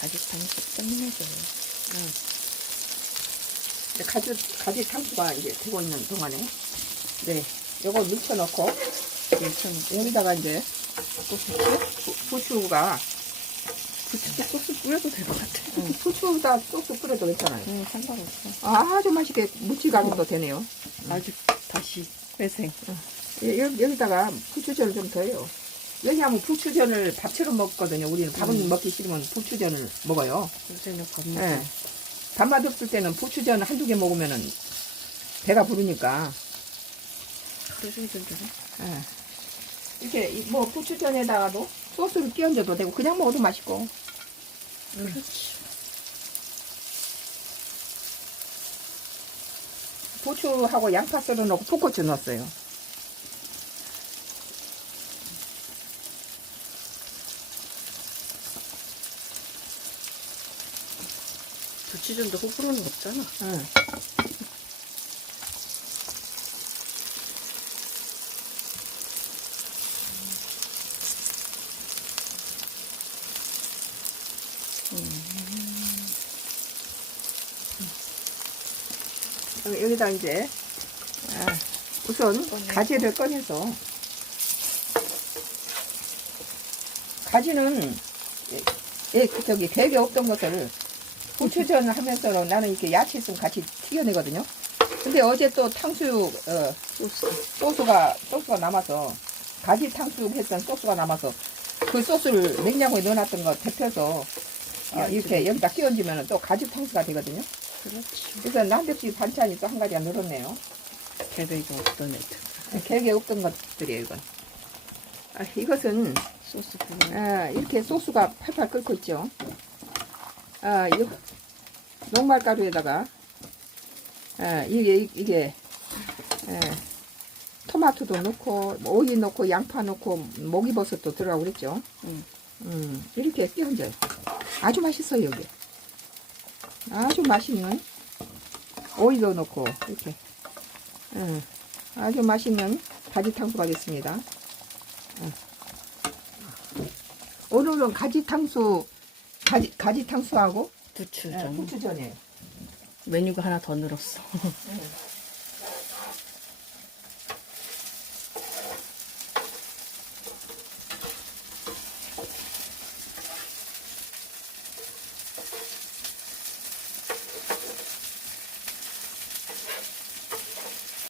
가지 탕수 끝내줘요. 이제 가지, 가지 탕수가 이제 되고 있는 동안에, 네, 요거 밀쳐놓고. 여기다가 이제, 부- 부추가, 부추도 소스 뿌려도 될 것 같아. 응, 부추다 소스 끓여도 괜찮아요. 응, 상관없어. 아주 맛있게 무치가지도 되네요. 아주 다시 회생. 예, 여기, 여기다가 부추전을 좀 더해요. 왜냐하면 부추전을 밥처럼 먹거든요. 우리는 밥은 음. 먹기 싫으면 부추전을 먹어요. 요새는 밥 먹고. 예. 밥맛 없을 때는 부추전 한두 개 먹으면은 배가 부르니까. 종일 전에. 예. 이렇게 이- 뭐 부추전에다가도 소스를 끼얹어도 되고 그냥 먹어도 맛있고. 그렇지. 부추하고 양파 썰어 넣고 풋고추 넣었어요. 부추전도 호불호는 없잖아. 응. 여기- 여기다 이제 아, 우선 꺼내. 가지를 꺼내서 가지는 예, 예, 저기 계획에 없던 것을 부추전 하면서 나는 이렇게 야채 있으면 같이 튀겨내거든요. 근데 어제 또 탕수육 어, 소스. 소스가 소스가 남아서 가지 탕수육 했던 소스가 남아서 그 소스를 냉장고에 넣어놨던 거 데펴서 어, 이렇게 여기다 끼얹으면 또 가지 탕수가 되거든요. 그렇지. 그래서 난데없이 반찬이 또 한 가지가 늘었네요. 계획이 없던 애들. 계획에 없던 것들이에요, 이건. 아, 이것은 소스. 아, 이렇게 소스가 팔팔 끓고 있죠. 아, 이 녹말가루에다가 아, 이게 이게 예, 토마토도 넣고 오이 넣고 양파 넣고 목이버섯도 들어가고 그랬죠. 응. 음, 이렇게 끼얹어요. 아주 맛있어요 여기. 아주 맛있는 오이도 넣고 이렇게. 음, 아주 맛있는 가지탕수가 됐습니다. 음. 오늘은 가지탕수 가지 가지 탕수하고 부추전. 부추전이에요. 메뉴가 하나 더 늘었어. 네.